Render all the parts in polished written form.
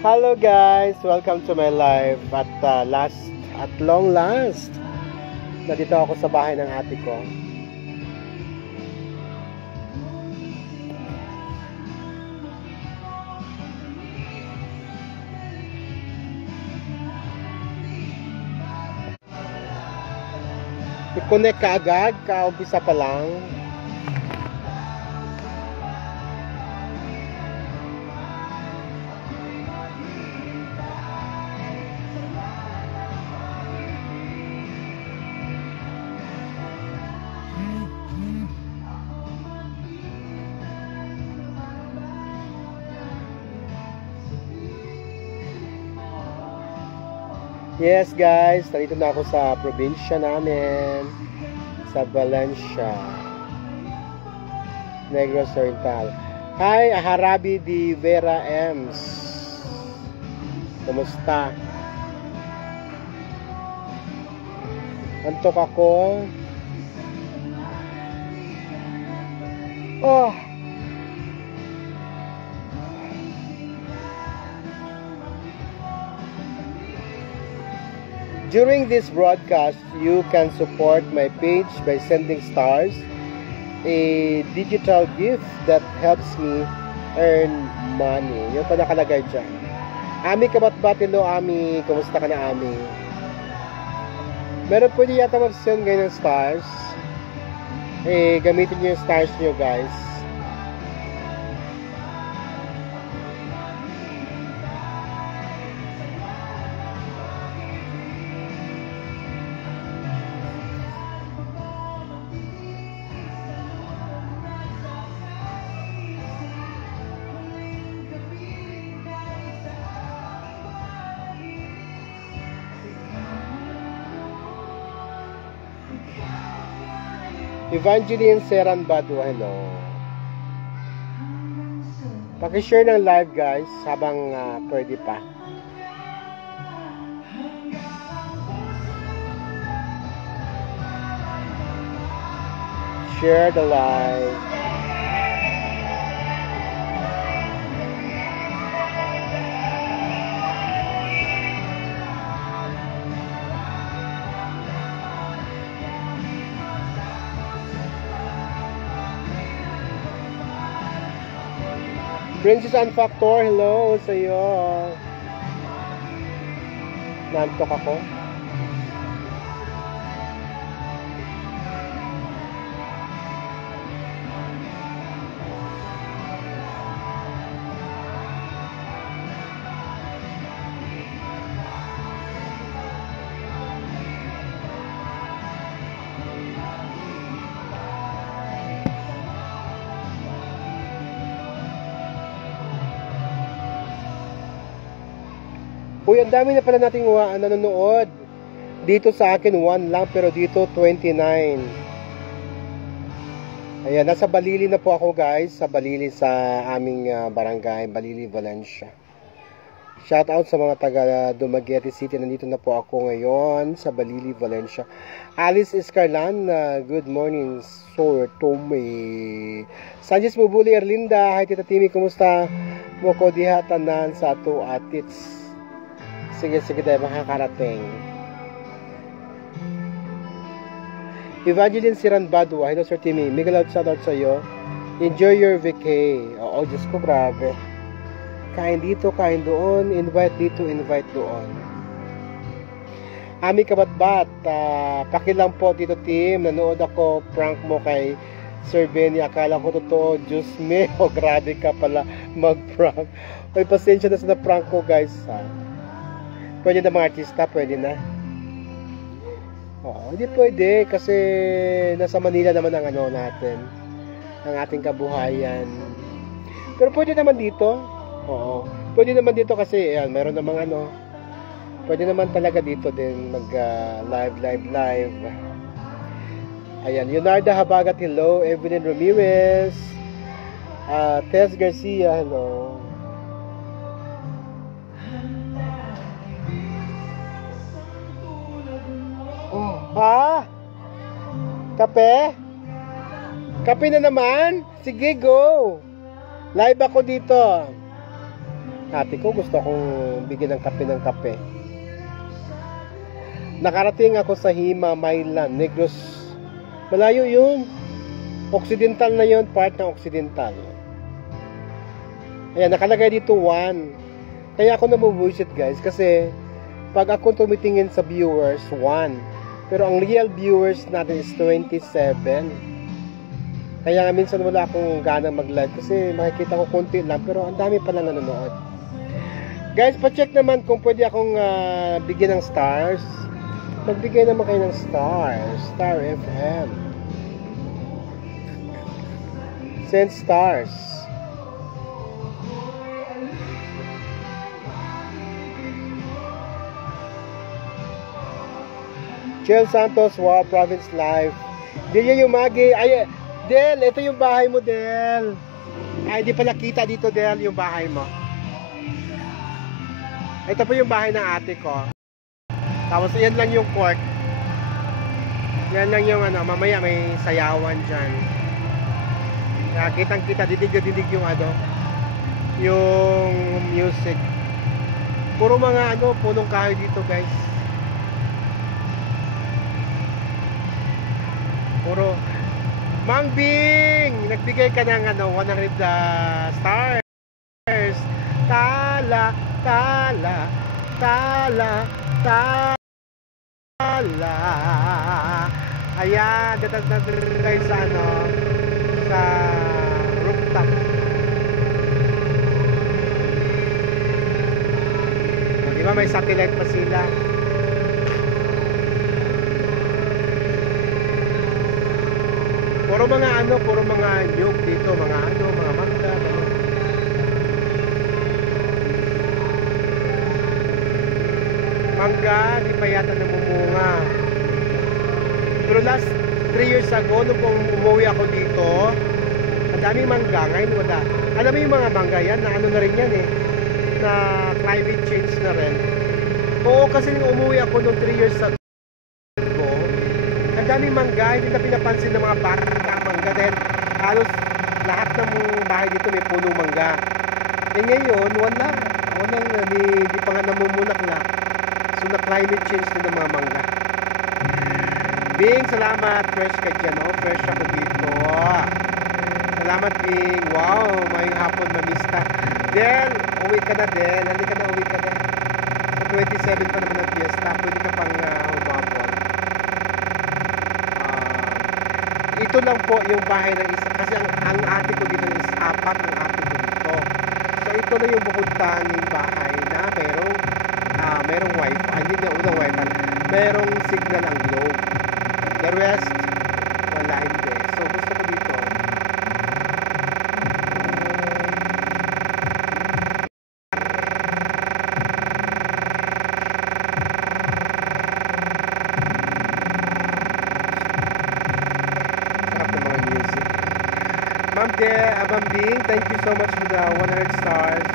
Hello guys, welcome to my live at long last. Nandito ako sa bahay ng ate ko. I-connect ka agad, kaumpisa pa lang. Yes guys, nandito na ako sa probinsya namin, sa Valencia, Negros Oriental. Hi, Harabi di Vera Ems. Kumusta? Antok ako. Oh. During this broadcast, you can support my page by sending stars, a digital gift that helps me earn money. Yun pa nakalagay dyan. Ami kabatbatilo, Ami. Kumusta ka na, Ami? Meron po niyo yata mag-send ngayon ng stars. Gamitin niyo yung stars niyo, guys. Evangeline Seran Badu, hello. Paki-share ng live guys habang pwede pa. Share the live. Princess and Factor, hello sa iyo. Nantok ako. Uy, ang dami na pala nating nanonood. Dito sa akin 1 lang, pero dito 29. Ayan, nasa Balili na po ako guys. Sa Balili, sa aming barangay, Balili, Valencia. Shout out sa mga taga Dumaguete City. Nandito na po ako ngayon sa Balili, Valencia. Alice Escarlan, good morning. Sir Tommy. Sanchez Mubuli, Erlinda. Hi Tita Timmy, kumusta? Moko diha tanan sa ato atits. Sige tayo makakarating. Evangeline Siran Badua, hello Sir Timmy. Miguel out shoutout sa iyo. Enjoy your vacay. Oo, Diyos ko, grabe. Kain dito, kain doon. Invite dito, invite doon. Ami kabatbat, pakilang po Tito Tim. Nanood ako, prank mo kay Sir Benny. Akala ko totoo. Diyos me, oh, grabe ka pala mag-prank. May pasensya na sa prank ko guys, ha. Pwede na mga artista, pwede na. Oo, hindi pwede kasi nasa Manila naman ang natin, ang ating kabuhayan. Pero pwede naman dito. Oo, pwede naman dito kasi ayan, meron namang pwede naman talaga dito din mag live. Ayan, Leonardo Habagat, hello. Evelyn Ramirez, Tess Garcia, hello. Ha? Kape? Kape na naman? Sige, go. Live ako dito. ate ko, gusto akong bigyan ng kape. Nakarating ako sa Hima, Maylan, Negros. Malayo yun. Occidental na yun, part ng Occidental. Ayan, nakalagay dito 1. Kaya ako nabubuisit guys, kasi pag ako tumitingin sa viewers, 1. Pero ang real viewers natin is 27. Kaya nga minsan wala akong gana mag-live kasi makikita ko konti lang, pero ang dami pala nanonood. Guys, pa-check naman kung pwede akong bigyan ng stars. Magbigay naman kayo ng stars. Star FM. Send stars. Chel Santos, Wow Province Live. Delia Yumagi. Ay, Del, ito yung bahay mo, Del. Ay, di pala kita dito, Del, yung bahay mo. Ito po yung bahay ng ate ko. Tapos, yan lang yung court. Yan lang yung ano, mamaya may sayawan dyan. Kaya kitang-kita, didig yung ano, yung music. Puro mga ano, punong kahoy dito, guys. Puro Mang Bing, nagbigay ka ng ano, 100 stars. Tala, tala, tala, tala. Ayan, datag sa ano, sa rooftop. Di ba may satellite pa sila? Puro mga ano, puro mga nyug dito, mga ano, mga mangga, ano. Mangga, di pa yata namumunga. Pero last 3 years ago, nung umuwi ako dito, ang daming mangga, ngayon wala. Alam mo yung mga mangga yan, na ano na rin yan eh, na climate change na rin. Oo, kasi nung umuwi ako nung 3 years ago, ang daming mangga, hindi na pinapansin ng mga bata mangga dahil halos lahat ng bahay dito may punong mangga. Eh ngayon, walang hindi pa nga namumulaklak. So na climate change din ng mga mangga. Bing, salamat. Fresh ka dyan, oh. Fresh ako dito. Salamat, Bing. Wow, mayong hapon, mamista. Del, uwi ka na, Del. Halika na, uwi ka na. Sa 27 pa naman ang fiesta. Pwede ka pang umabot. Ito lang po yung bahay ng isa. Kasi ang ate ko dito is 4 ng ate ko dito. So ito na yung bukod tanging bahay na merong wifi. Hindi na unang wifi. Merong signal ang globe. The rest, wala hindi. So gusto ko dito. Ma'am Bing, thank you so much for the 100 stars.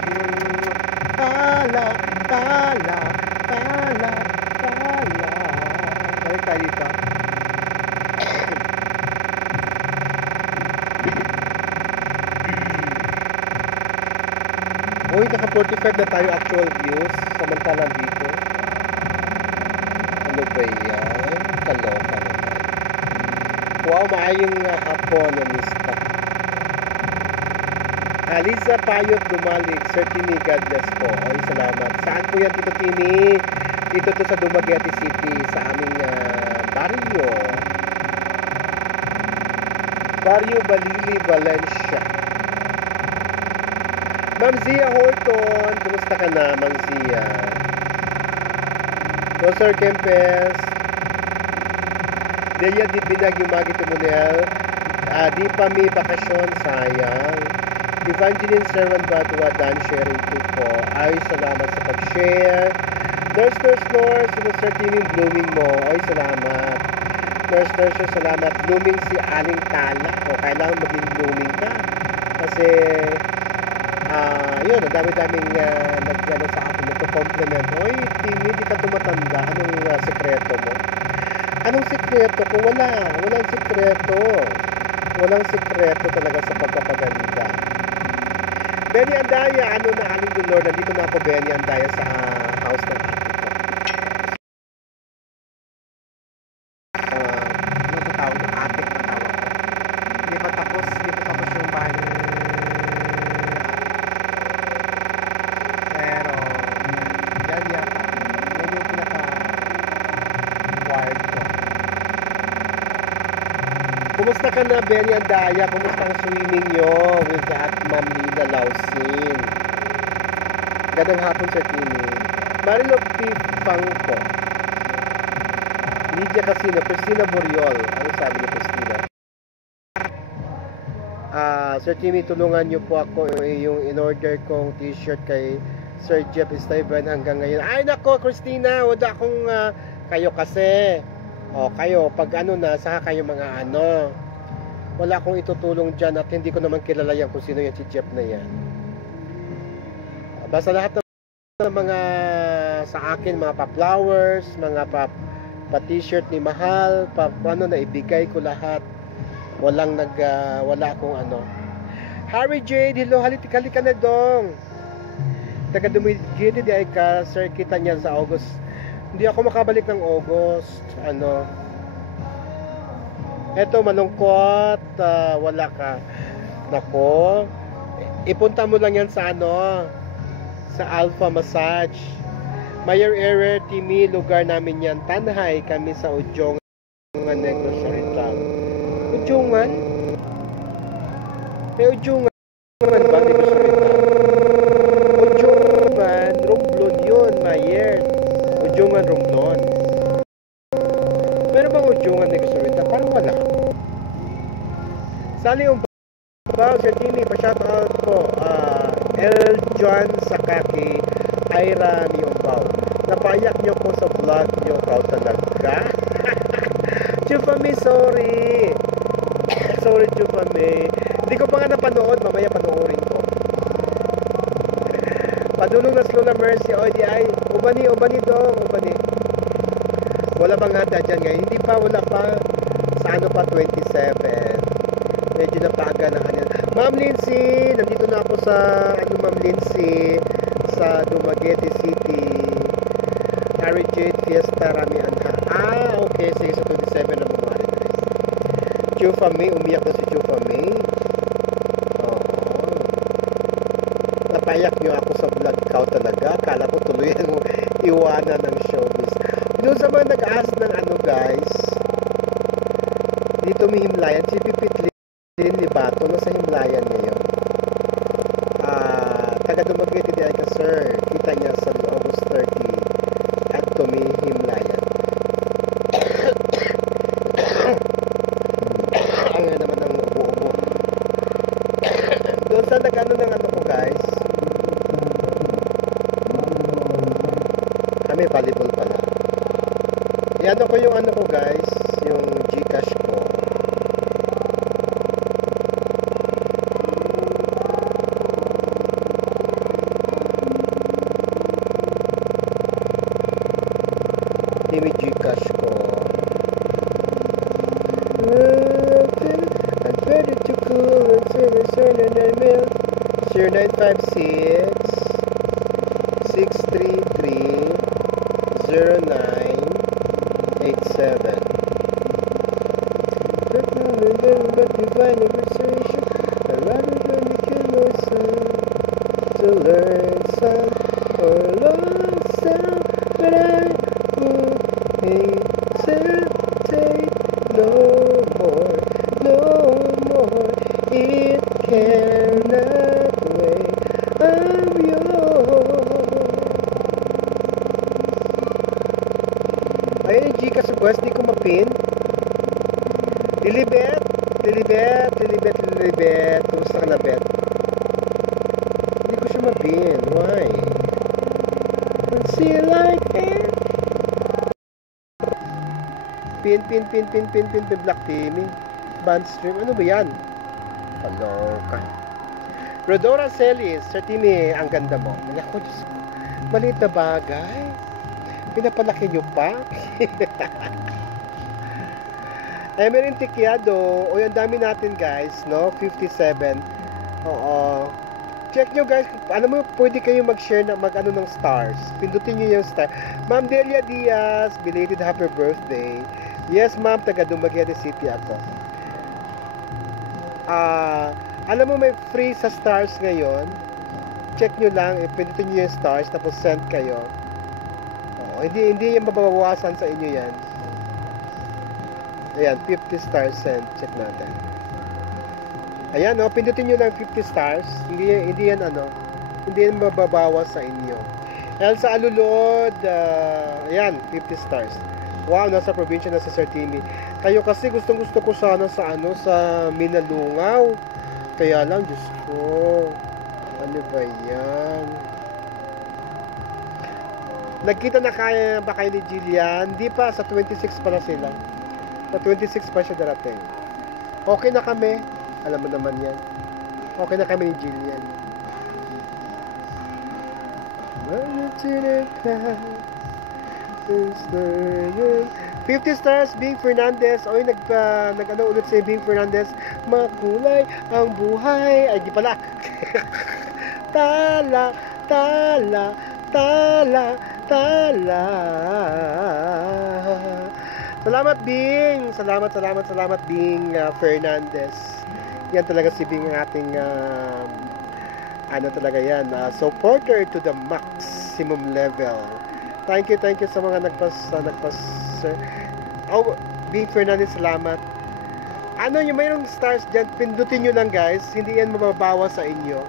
Tala, tala, tala, tala. Balik tayo dito. Uy, naka 45 na tayo actual views. Samantalang dito. Ano ba yan? Kaloka naman. Wow, maayong hapon na lista. Aliza Payot Dumalig, Sir Timmy, God bless po. Ay, salamat. Saan po yan, Tito Timmy? Dito to sa Dumaguete City, sa aming barrio. Barrio Balili, Valencia. Ma'am Zia Horton, kumusta ka na, Ma'am Zia? Sir Kempes. Delia Di Binag, yung Magi Timonel. Di pa may bakasyon, sayang. Evangeline Servan Badua, Dan sharing po po. Ay, salamat sa pag-share. Nurse, Mr. Timmy, blooming mo. Ay, salamat. Nurse, salamat. Blooming si Aling Tala. O, kailangan maging blooming ka. Kasi, yun, ang dami-daming nagano sa akin. Nagko-compliment. Oy, Timmy, di ka tumatanda. Anong sekreto mo? Anong sekreto ko? Walang sekreto. Walang sekreto talaga sa pagpapaganda. Benny Andaya, ano na Aling Dolor, nandito Benny Andaya sa house ng ate ko. Ano sa tawag ng ate ko tawag ko. Hindi pa tapos yung bahay ng ate ko. Pero, yan yata. Yan yung pinaka-wired ko. Kumusta ka na, Benny Andaya? Kumusta ang swimming nyo with that Ma'am Lila Lausin? Gandang hapon, Sir Tini. Marilo P. Pangko. Lydia Casino. Christina Boriol. Ano sabi ni Christina? Sir Timmy, tulungan niyo po ako yung in-order kong t-shirt kay Sir Jeff Esteban hanggang ngayon. Ay nako, Christina, wala akong kayo kasi. O kayo, pag ano na, saka kayo mga ano. Wala akong itutulong dyan at hindi ko naman kilala yan kung sino yan si Jeff na yan. Basta lahat ng mga sa akin, mga pa-flowers, mga pa-t-shirt ni Mahal, ano na ibigay ko lahat. Wala akong ano. Harry Jade, hello, halika na dong. Taga Dumaguete di ay ka, sir, kita niyan sa August. Hindi ako makabalik ng August. Ano? Eto, malungkot. Wala ka. Nako. Ipunta mo lang yan sa ano, sa Alpha Massage. Mayor Ere, Timi, lugar namin yan. Tanhay kami sa Udyongan, Negros Oriental. Udyongan? May Udyongan ba, Negros Oriental? Udyongan, Romblon yun, Mayer. Udyongan, Romblon. Meron bang Udyongan, Negros Oriental? Parang wala. Sali yung ba, Sir Timi, pa-shoutout po. El John Sakaki, Ira Miyombaw. Napayak niyo po sa vlog niyo, proud talaga. Chupami, sorry. Sorry, Chupami. Hindi ko pa nga napanood, mamaya panoorin ko. Padulong na Slow na Mercy, o di ay, ubani dong, ubani. Wala bang handa dyan ngayon? Hindi pa, wala pa. Sa ano pa, 27. Medyo napaga na kanila. Ma'am Lindsay, nandito na ako sa, Ma'am Lindsay, sa Dumaguete City. Harry Jade Fiesta Rami Anha. Okay. Sige, sa 27 na bumari na rin. Chufa May. Umiyak na si Chufa May. Oo. Napayak niyo ako sa vlog ko talaga. Kala ko tuluyan mo iwanan ng showbiz. Doon sa mga nag-aas ng ano guys, dito may himlayan. Si Pipitlin Libato nasa himlayan ngayon. Taga Dumaguete di ay ka sir. Kita niya sa August 30 at tumihimlayan. Ayun naman ang ubo-ubo. Doon sa nag-ano ng ano ko guys. May volleyball pala. Yan ako yung ano ko guys. Yung Gcash ko. May Gcash ko. I'm ready to cool and service and milk. 0956 633 0987. But divine conversation. I'd rather than to kill myself to learn some or learn some, but I would hesitate no more. It cannot wait. I'm yours. Ayun yung Gcash request, di ko mapin. Lilibet. Kumusta ka na, Bet? Hindi ko siya mapin. Why? Don't see you like it. Pin, Black Teaming. Band stream. Ano ba yan? Kaloka. Rodora Celis. Sir Timmy, ang ganda mo. Ako, Diyos ko. Maliit na bagay. Pinapalaki nyo pa. Emerin Tiquiado. O, ang dami natin guys, no? 57. Oo. Check nyo guys, alam mo, pwede kayo mag-share na mag-ano ng stars. Pindutin nyo yung star. Ma'am Delia Diaz, belated happy birthday. Yes ma'am, taga Dumaguete City ako. Alam mo, may free sa stars ngayon. Check nyo lang, pindutin nyo yung stars, tapos send kayo. Hindi yan mababawasan sa inyo yan. Ayan, 50 stars send. Check natin. Ayan, pindutin nyo lang 50 stars. Hindi yan hindi yan mababawas sa inyo. Elsa Alulod, ayan, 50 stars. Wow, nasa probinsya na si Sir Timmy. Kayo kasi gusto ko sana sa sa Minalungaw. Kaya lang, Diyos ko. Ano ba yan? Nagkita na ba kayo ni Jillian? Hindi pa, sa 26 pa na sila. Sa 26 pa siya darating. Okay na kami. Alam mo naman yan. Okay na kami ni Jillian. 50 stars, Bing Fernandez. Oy, nag-ano ulit si Bing Fernandez. Makulay ang buhay. Ay, di pala. Tala, tala, tala, tala. Salamat, Bing. Salamat, Bing Fernandez. Yan talaga si Bing ang ating talaga yan, supporter to the maximum level. Thank you sa mga nagpas Bing Fernandez, salamat. Yung mayroong stars dyan, pindutin nyo lang guys, hindi yan mababawas sa inyo.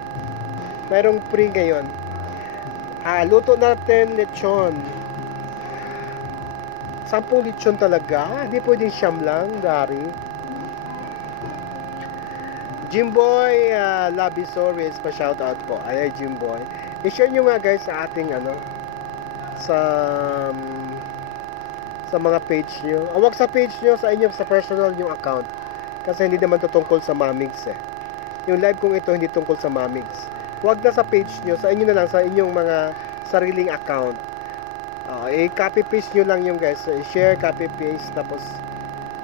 Mayroong free ngayon. Luto natin lechon. 10 lechon talaga, hindi pwedeng siyam lang, Dari. Jimboy Labisores, pa shoutout po. Ay, Jimboy. I-share nyo nga guys sa ating sa mga page nyo. Huwag sa page nyo, sa inyo, sa personal yung account. Kasi hindi naman to tungkol sa Mamigs Yung live kong ito hindi tungkol sa Mamigs. Huwag na sa page nyo, sa inyo na lang, sa inyong mga sariling account. I-copy paste nyo lang yung guys. I-share, copy paste, tapos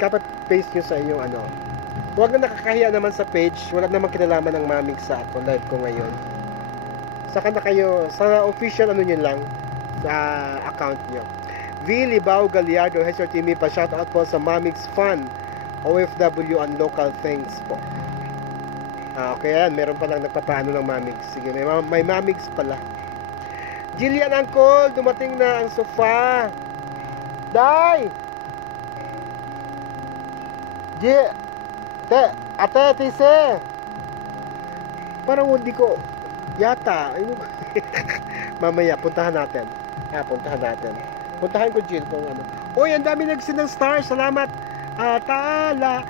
copy paste nyo sa inyong Huwag na nakakahiya naman sa page. Wala namang kinalaman ng Mamig sa live ko ngayon. Saka na kayo, sa official nyo lang, sa account nyo. V. Libao Gallardo, Sir Timmy, pa shoutout po sa Mamig's Fun, OFW and local things po. Okay yan, meron palang nagpapaano ng Mamig's. Sige, may Mamig's pala. Jillian Angkol, dumating na ang sofa. Day! Ate, tise. Parang hindi ko yata. Mamaya, puntahan natin. Puntahan ko, Jill, kung Uy, ang dami nagsin ng stars. Salamat. Tala,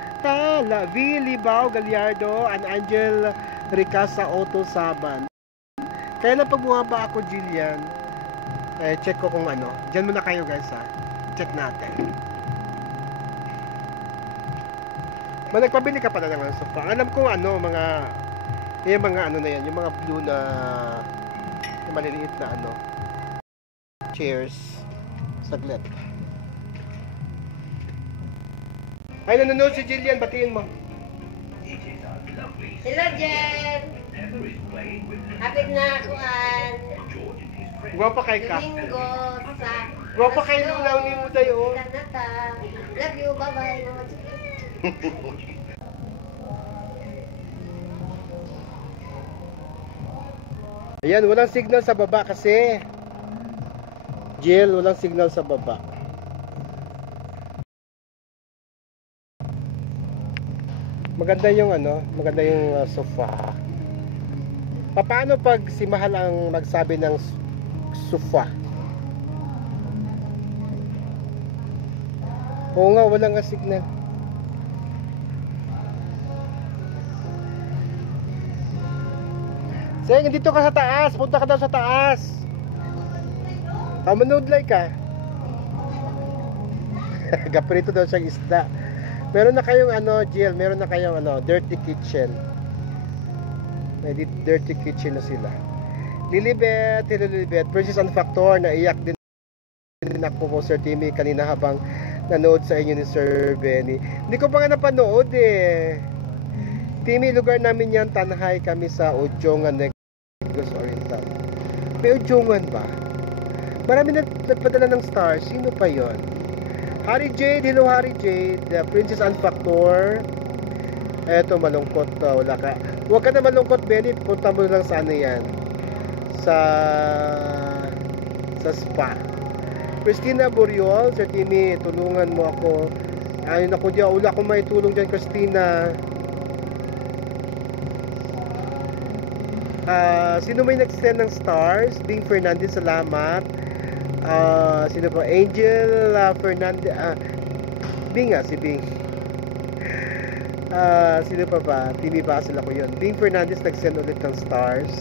V. Libao Gallardo, and Angel Ricasa Auto Saban. Kaya lang pag bumaba ako, Jillian, check ko kung Diyan muna kayo, guys, ha. Check natin. Nagpabili ka pala ng sofa. Alam ko yung mga na yan, yung mga blue na yung maliliit na chairs. Saglit. Ay, nanonood si Jillian, batiin mo. Hello, Jen! Hapit na kuan. Gwapa kay ka. Domingo sa... Gwapa kay Lulaw ni mo dayo. Kanata. Love you, bye-bye. Ayan, walang signal sa baba kasi. Jill, walang signal sa baba. Maganda yung sofa. Paano pag si Mahal ang magsabi ng sofa? Oo nga, walang signal. Sige, dito ka sa taas. Punta ka daw sa taas. Manood like ka. Gaprito daw siyang isda. Meron na kayong Jill, meron na kayong dirty kitchen. May dirty kitchen na sila. Lilibet, Princess and Factor, naiyak din ako po, Sir Timmy, kanina habang nanood sa inyo ni Sir Benny. Hindi ko pa nga napanood eh. Timmy, lugar namin yan, Tanhay kami sa Ujongan, Negros Oriental. May Udyongan ba? Marami nagpadala ng stars. Sino pa yon? Harry Jade, hello Harry Jade. Princess Anne Factor. Eto, malungkot. Wala ka. Huwag ka na malungkot, Benny. Punta mo lang sa ano yan. Sa spa. Christina Buriol, Sir Timmy, tulungan mo ako. Ayun ako diyan. Wala akong may tulong dyan, Christina. Sino may nag-send ng stars? Bing Fernandez, salamat. Sino pa? Angel Fernandez. Bing si Bing. Sino pa ba? Timmy Basil ako yun. Bing Fernandez nag-send ulit ng stars.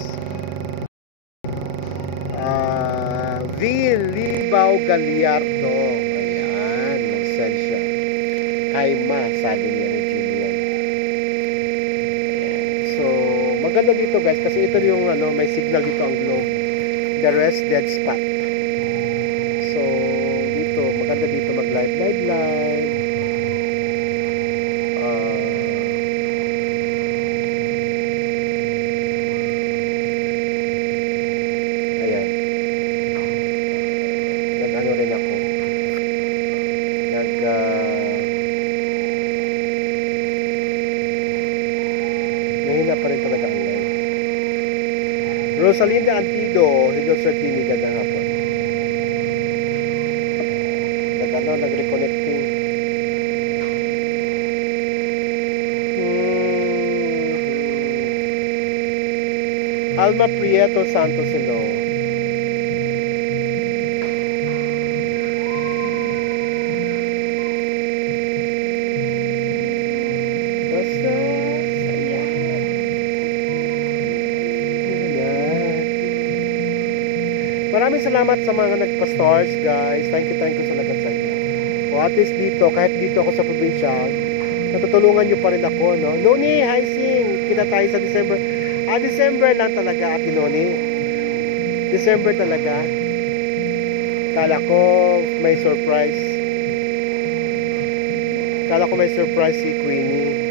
Vili Bao Gallardo. Ayan, nag-send siya. Hi ma, sabi niya ni Julian. So, maganda dito guys kasi ito yung may signal dito ang glow. The rest dead spot. So, dito, maganda dito mag-live. Ayan. Nag-ano rin ako. Mahina pa rin talaga ang live. Rosalinda Antido, hello Sir Timmy, gandang hapon. Nag-reconnecting. Alma Prieto Santos, hello. Basta saya. Maraming salamat sa mga nagpa-stars, guys. Thank you sa lahat sa inyo. O at least dito, kahit dito ako sa probinsya, natutulungan nyo pa rin ako, no? Noni, hi Sing! Kita tayo sa December. December lang talaga, Ate Noni. December talaga. Kala ko may surprise. Si Queenie.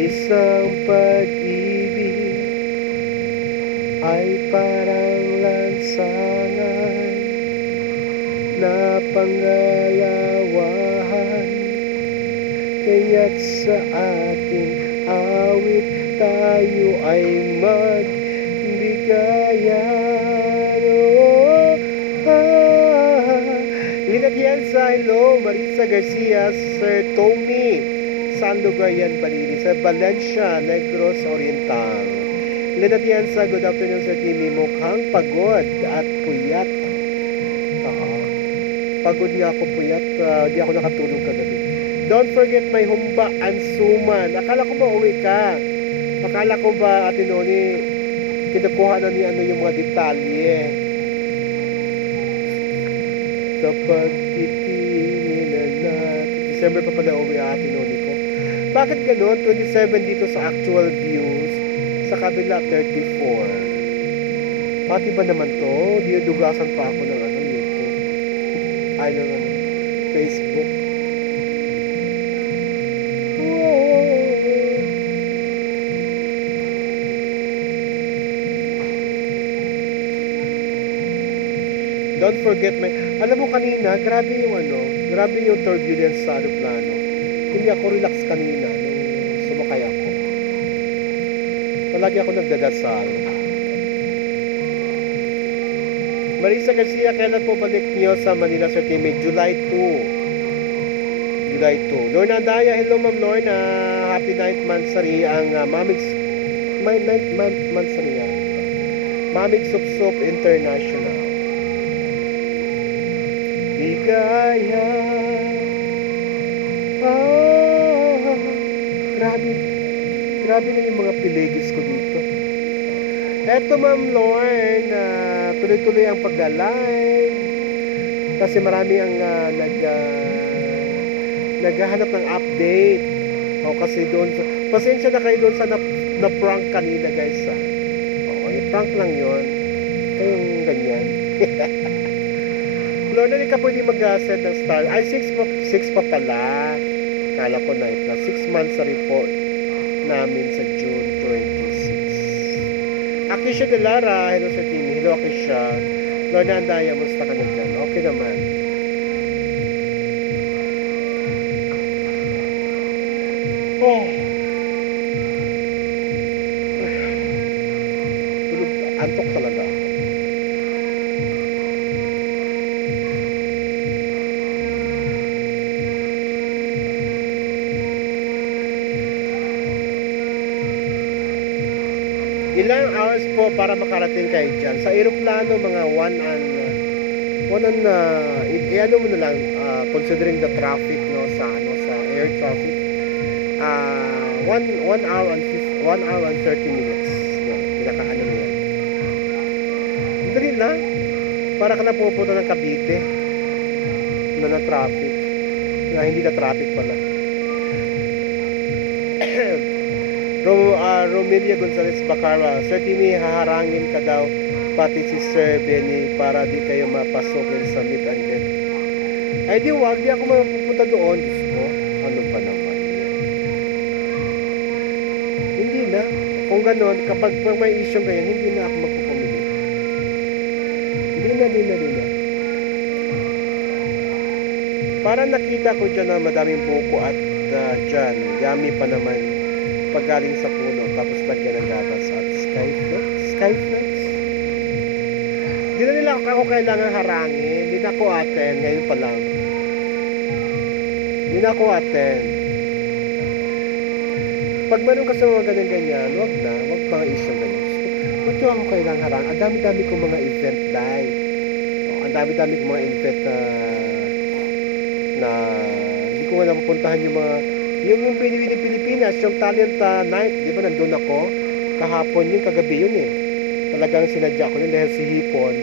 Isang pag-ibig ay parang lansangan na pangalawahan, kaya't sa ating awit tayo ay magbigayan. Linatienza, hello. Marisa Garcia, Sir Tommy, saan lugar yan, Balili? Sa Valencia, Negros Oriental. Linatienza, good afternoon Sir Timmy. Mukhang pagod at puyat. Pagod nga ako, puyat. Di ako nakatulog kagabi. Don't forget my humba ansuman. Akala ko ba uwi ka? Akala ko ba, Ate Noni, kinukuha na ni yung mga detalye. Sa pagtitingin na natin. December pa pala uwi, Ate Noni ko. Bakit ganun? 27 dito sa actual views. Sa kabila 34. Pati ba naman to? Dinudugasan pa ako ng YouTube. Ay naman, Facebook. Don't forget alam mo kanina, grabe yung turbulence sa aeroplano. Hindi ako relax kanina nung sumakay ako. Palagi ako nagdadasal. Marisa Garcia, kailan po balik niyo sa Manila, Sir Timmy? July 2. Lorna Andaya, hello Ma'am Lorna. Happy 9th monthsary ang Mamig's 9th monthsary yan. Mamig Sup International. Ligaya. Grabe na yung mga piligis ko dito. Eto Ma'am Lorna, tuloy-tuloy ang pag-live. Kasi marami ang naghahanap ng update. O kasi doon pasensya na kayo doon sa na-prank kanina guys. O, yung prank lang yun. Kayong Lord, hindi ka pwede mag-set ng star. Ay, 6 pa pala. Kala ko night na. 6 months sa report namin sa June 26. Akisha de Lara. Hello Sir Timmy. Hello Akisha. Lord Andaya, musta ka na dyan? Okay naman. Oh. Tulog, antok talaga ako. Ilang hours po para makarating kayo dyan? Sa aeroplano, mga 1 and i-ano mo na lang, considering the traffic, no, sa air traffic, 1 hour and 30 minutes. Yun, pinakaano na yan. Dali lang. Para ka na pupunta ng Cavite na traffic. Na hindi na traffic pala. Romelia Gonzalez Bacara, Sir Timmy, haharangin ka daw pati si Sir Benny para di kayo mapasukin sa meet and greet. Ay di wag, di ako mapupunta doon. Diyos ko, ano pa naman yan? Hindi na. Kung gano'n, kapag may issue ganyan, hindi na ako magpupumili. Hindi na. Para nakita ko dyan na madaming buko at dyan, yummy pa naman paggaling sa puno, tapos lagyan ng gatas at skyflakes. Hindi na nila ako kailangan harangin. Hindi na ako attend, ngayon pa lang. Hindi na ako attend. Pag meron kasi mga ganyan-ganyan, wag mga issue ganyan. Ba't yung ako kailangan harang? Ang dami-dami kong mga event live. Ang dami-dami kong mga event na hindi ko nga napuntahan yung Pilipinas, yung talent night, di ba nandun ako? Kahapon yun, kagabi yun eh. Talagang sinadya ko yun dahil si Hipon,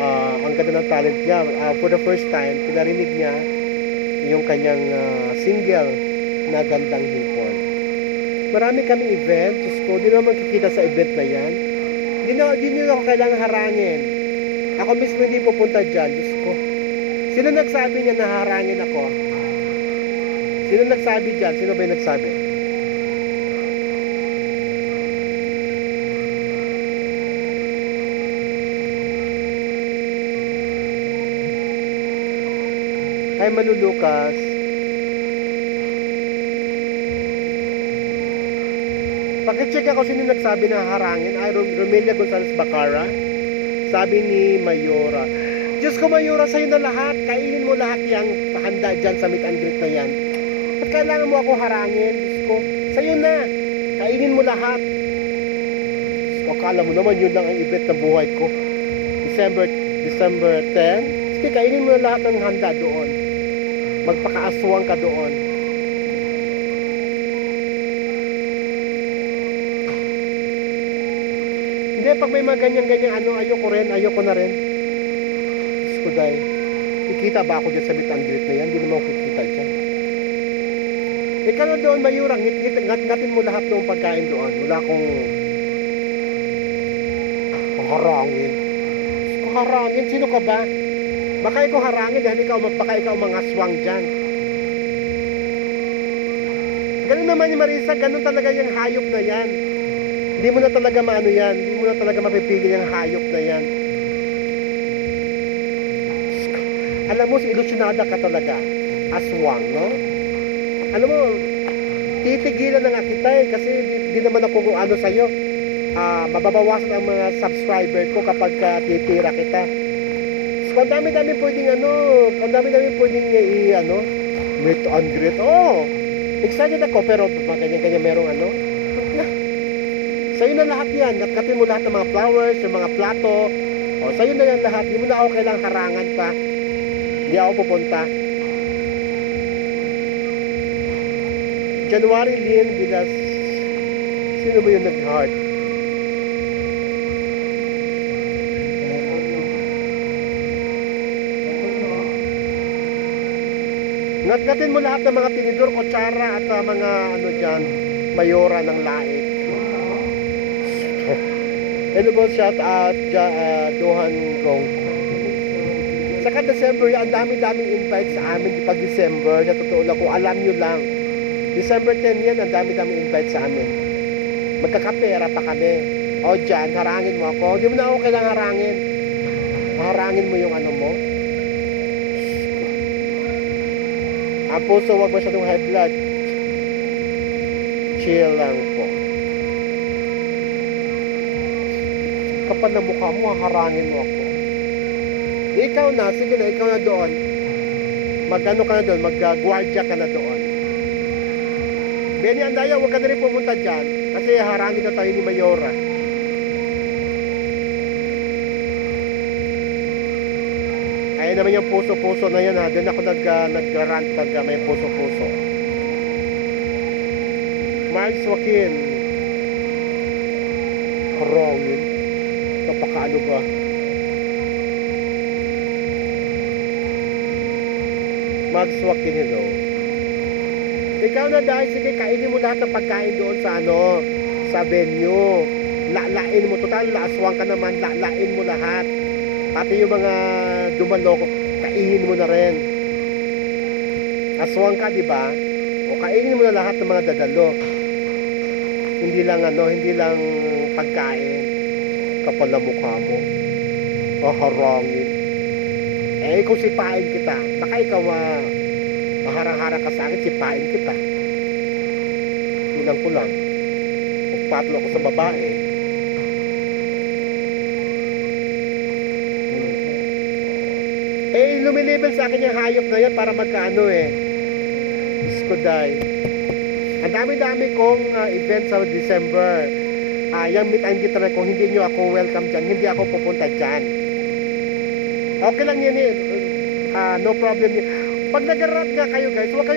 ang ganda ng talent niya. For the first time, pinarinig niya yung kanyang single na Gandang Hipon. Marami kaming event. Diyos ko, di naman makikita sa event na yan. Di nyo ako kailangan harangin. Ako mismo hindi pupunta dyan. Diyos ko. Sino nagsabi niya na harangin ako? Sino nagsabi dyan? Sino ba yung nagsabi? Ay, Malulukas. Pakicheck ako sino nagsabi na harangin. Ay, Romelia Gonzalez Bacara. Sabi ni Mayora. Diyos ko, Mayora, sa'yo na lahat. Kainin mo lahat yung handa dyan sa meet and greet na yan. Ba't kailangan mo ako harangin? Diyos ko, sa'yo na. Kainin mo lahat. Diyos ko, akala mo naman yun lang ang event ng buhay ko. December 10. Sige, kainin mo na lahat ng handa doon. Magpakaaswang ka doon. Hindi, pag may mga ganyan-ganyan, ayoko na rin. Diyos ko, dahil kikita ba ako dyan sa meet and greet na yan? Hindi naman ako kikita dyan. Ikaw na doon, Mayurang, ngatin mo lahat ng pagkain doon. Wala akong harangin. Harangin? Sino ka ba? Baka ikaw harangin dahil baka ikaw mga aswang dyan. Ganun naman ni Marisa, ganun talaga yung hayop na yan. Hindi mo na talaga maano yan. Hindi mo na talaga mapipigil yung hayop na yan. Alam mo, ilusyonada ka talaga. Aswang, no? Alam mo, titigilan na nga kita eh. Kasi di naman ako kung ano sa'yo. Mababawasan ang mga subscriber ko kapag titira kita. So, ang dami-dami pwedeng meet and greet. Oh, excited ako, pero ganyan-ganyan merong sa'yo na lahat yan. Natkatin mo lahat ng mga flowers, yung mga plato. O, sa'yo na yan lahat. Hindi mo na ako kailangang harangan pa. Hindi ako pupunta. January Lynn Vilas. Sino ba yung nag-heart? Ngatgatin mo lahat ng mga tinidor, kutsara at mga dyan, mayora ng laik. Hello po, shout out Dohan Gong. Pagka-December, ang dami-daming invite sa amin pag December. Sa totoo lang, kung alam nyo lang. December 10 yan, ang dami-daming invite sa amin. Magkakapera pa kami. O dyan, harangin mo ako. Hindi mo na ako kailangang harangin. Harangin mo yung ano mo. Ang puso, huwag masyadong high blood. Chill lang po. Kapag na mukha mo, harangin mo ako. Ikaw na, sige na, ikaw na doon. Mag-ano ka na doon, mag-guardia ka na doon. Benny Andaya, huwag ka na rin pumunta dyan. Kasi harangin na tayo ni Mayora. Ayun naman yung puso-puso na yan ha. Doon ako nag-rant pag may puso-puso. Mark Joaquin. Harangin. Napakaano ba? Mark Joaquin, hello. Ikaw na dahil, sige, kainin mo lahat ng pagkain doon sa ano, sa venue. Lain mo, total, aswang ka naman, lain mo lahat. Pati yung mga dumalo, kainin mo na rin. Aswang ka, di ba? O kainin mo na lahat ng mga dadalo. Hindi lang ano, hindi lang pagkain. Kapal na mukha mo. Harangin. Eh, kung sipain kita, baka ikaw maharang-harang ka sa akin, sipain kita. Tulang ko lang. Magpatlo ako sa babae. Eh, lumilibel sa akin yung hayop na yan para magkaano eh. Diyos ko, day. Ang dami-dami kong event sa December. Yung meet and greet na kung hindi nyo ako welcome dyan, hindi ako pupunta dyan. Okay lang yan eh. No problem yan. Pag nag-rant nga kayo guys, huwag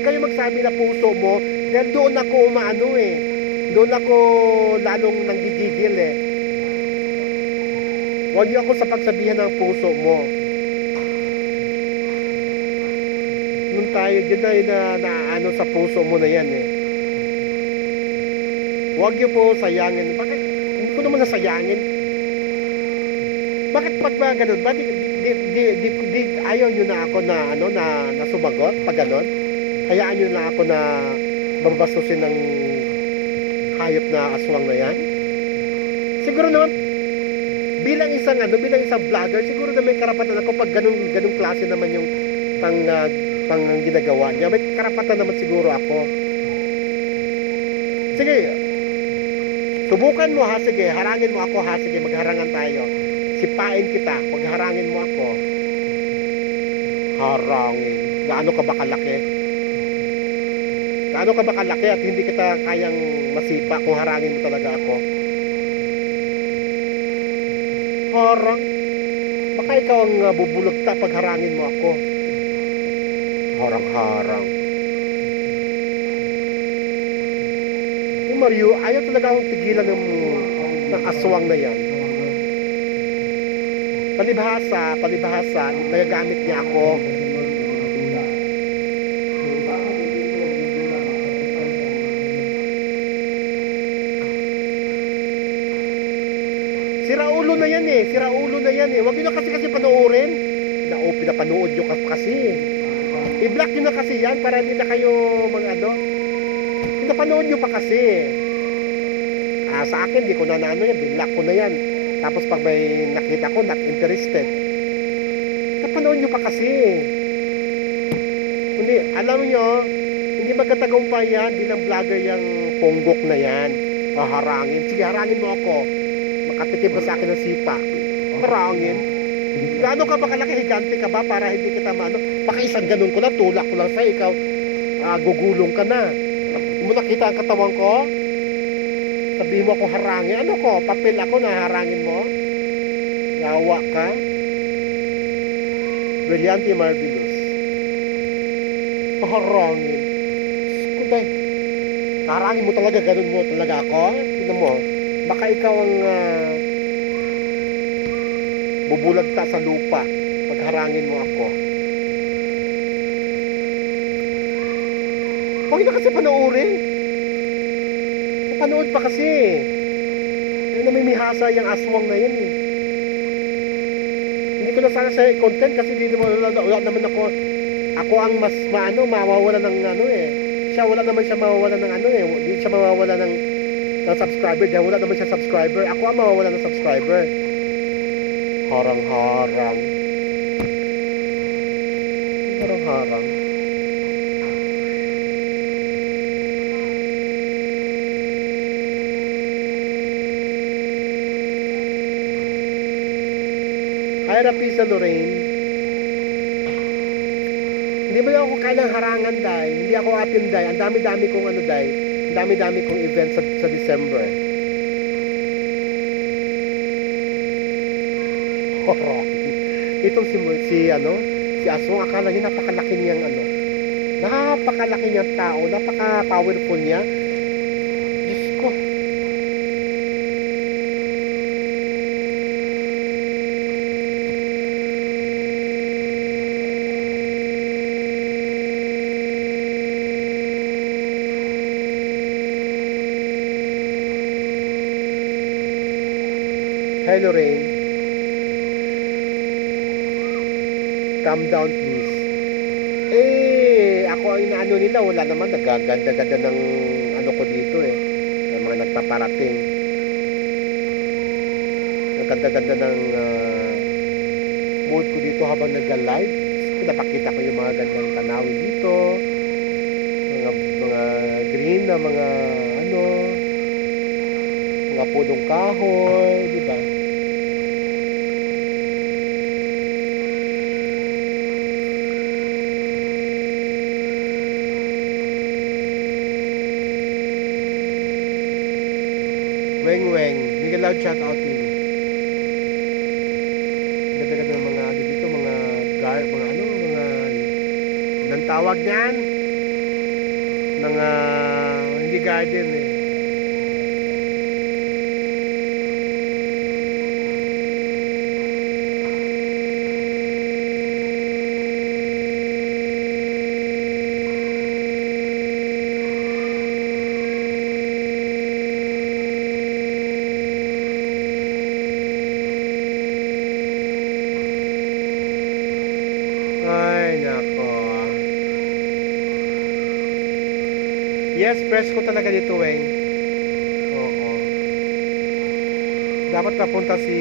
kayo magsabi na puso mo. Dahil doon ako umaano eh. Doon ako lalong nanggigigil eh. Huwag niyo ako sa pagsabihan ng puso mo. Nung tayo dyan tayo na ano sa puso mo na yan eh. Huwag niyo po sayangin. Bakit? Hindi ko naman nasayangin. Bakit pag ba ganun? Bakit ayaw nyo na ako na ano na sumagot pag ganun? Hayaan nyo na ako na babasusin ng hayop na aswang na yan? Siguro naman bilang isang vlogger, siguro na may karapatan ako pag ganung klase naman yung pang ginagawa niya. May karapatan naman siguro ako. Sige. Subukan mo ha, sige, harangin mo ako ha, sige, magharangan tayo. Sipain kita, pagharangin mo ako. Harangin. Gaano ka ba kalaki? Gaano ka ba kalaki at hindi kita kayang masipa kung harangin mo talaga ako? Harang. Baka ikaw ang bubulagta pag harangin mo ako. Harang-harang. Mario, ayaw talaga akong tigilan ng aswang na yan. Palibhasa, nagagamit niya ako. Siraulo na yan eh. Huwag nyo na kasi panoorin. Pinapanood nyo kasi. I-block nyo na kasi yan para hindi na kayo pinapanood nyo pa kasi. Sa akin, di ko na yan, binlock ko na yan. Tapos pag may nakita ko, not interested. Napanood nyo pa kasi. Hindi, alam nyo, hindi magkatagumpay yan bilang vlogger yung ponggok na yan. Harangin. Sige, harangin mo ako. Makatikim ka sa akin ng sipa. Harangin. Gaano ka ba kalaki? Higante ka ba para hindi kita maano? Baka isang ganun ko lang, tulak ko lang sa'yo. Ikaw, gugulong ka na. Mo nakita ang katawan ko? Sabihin mo ako harangin. Ano ko? Papel ako na harangin mo? Yawa ka? Brilliant, marvelous. Harangin. Kuday. Harangin mo talaga, ganun mo talaga ako? Tignan mo. Baka ikaw ang bubulagta sa lupa pag harangin mo ako. Huwag na kasi panoorin. Panood pa kasi. Yung namimihasa yung aswang na yan eh. Hindi ko na sana sa content kasi dito wala naman ako ang mas mawawala ng ano eh. Siya wala naman siya mawawala ng ano eh. Hindi siya mawawala ng subscriber dahil wala naman siya subscriber. Ako ang mawawala ng subscriber. Harang-harang. Harang-harang. Hi, Rapisa Lorraine. Hindi mo ako kailang harangan, Day. Hindi ako atin, Day. Ang dami-dami kong ano, Day. Ang dami-dami kong event sa December. Itong si Aswang, akala niya napakalaki niyang napakalaki niyang tao, napaka-powerful niya. Diyos ko. Hi, Lorraine. Calm down, please. Ako ang inaano nila. Wala naman. Nagaganda-ganda ng ano ko dito eh. Ng mga nagpaparating. Nagaganda-ganda ng mood ko dito habang nag-live. Pinapakita ko yung mga gandang tanawin dito. Mga green na mga mga pulong kahoy. Diba? Weng, Miguel Loud shout out to you. Ganda-ganda ng mga dito, mga anong tawag niyan? Mga hindi garden eh. Yes, press ko talaga dito, Weng. Oo. Dapat papunta si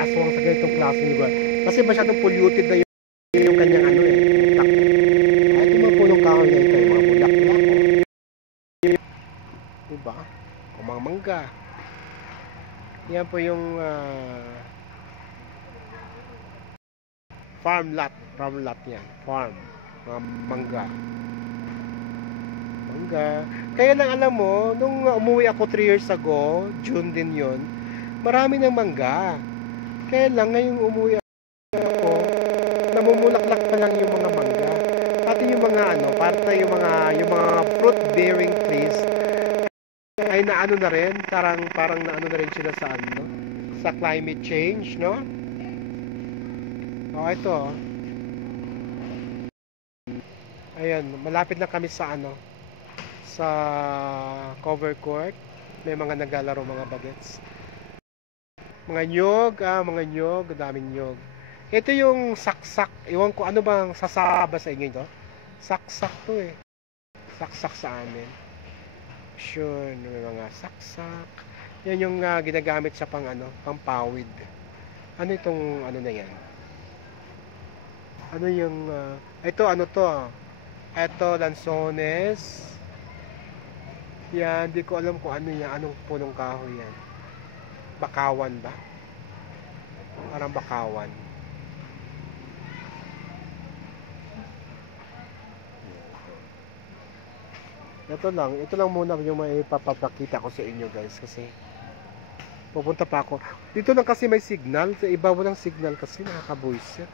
Aswang sa ganitong klaseng lugar. Kasi masyadong polluted na yung kanyang Ay, ito mga punong kahoy na ito. Yung mga bulak-bulak. Diba? O mga mangga. Yan po yung farm lot yan. Farm. Mga mangga. Kaya lang alam mo, nung umuwi ako 3 years ago, June din yon, marami ng mangga. Kaya lang ngayong umuwi ako, namumulaklak pa lang yung mga mangga. Pati yung mga parang yung mga fruit bearing trees ay naano na rin, parang naano na rin sila sa climate change, no? Oh, ito. Ayan, malapit na kami sa sa cover court. May mga naglalaro mga bagets. Mga nyog, daming nyog. Ito yung saksak. Iwan ko ano bang sasaba sa inyo ito. Saksak to eh. Saksak sa amin. Sure, may mga saksak. Yan yung ginagamit sa pangpawid. Ano itong na yan? Ano yung ito to? Ito lansones. Yan, di ko alam kung ano yan, anong punong kahoy yan. Bakawan ba? Parang bakawan. Ito lang muna yung maipapakita ko sa inyo guys kasi pupunta pa ako. Dito lang kasi may signal, sa iba walang signal kasi nakakabuisit.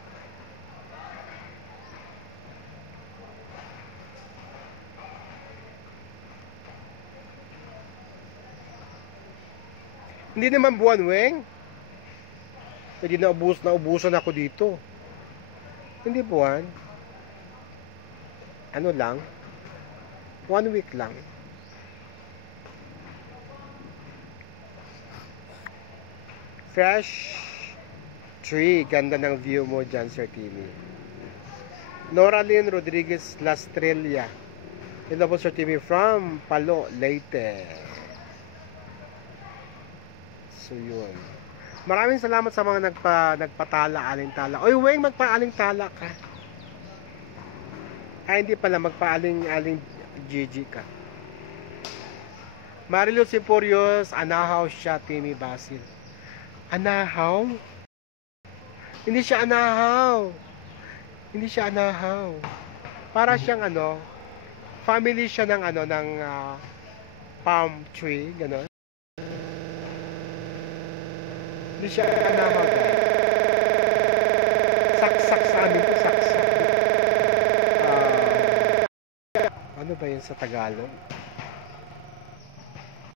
Hindi naman buwan, Weng. Hindi naubusan ako dito. Hindi buwan. Ano lang? 1 week lang. Fresh tree. Ganda ng view mo dyan, Sir Timmy. Noraline Rodriguez Lastrella. Hello po, Sir Timmy from Palo, Leyte. So, yun. Maraming salamat sa mga nagpatala, aling-tala. Oy, Weng, magpa-aling-tala ka. Ay, hindi pala, magpa-aling Gigi ka. Marilu Sipurios, anahaw siya, Timmy Basil. Anahaw? Hindi siya anahaw. Hindi siya anahaw. Para siyang family siya ng palm tree, gano'n. Hindi siya anahaw. Saksak sa amin ito, saksak. Ano ba yun sa Tagalog?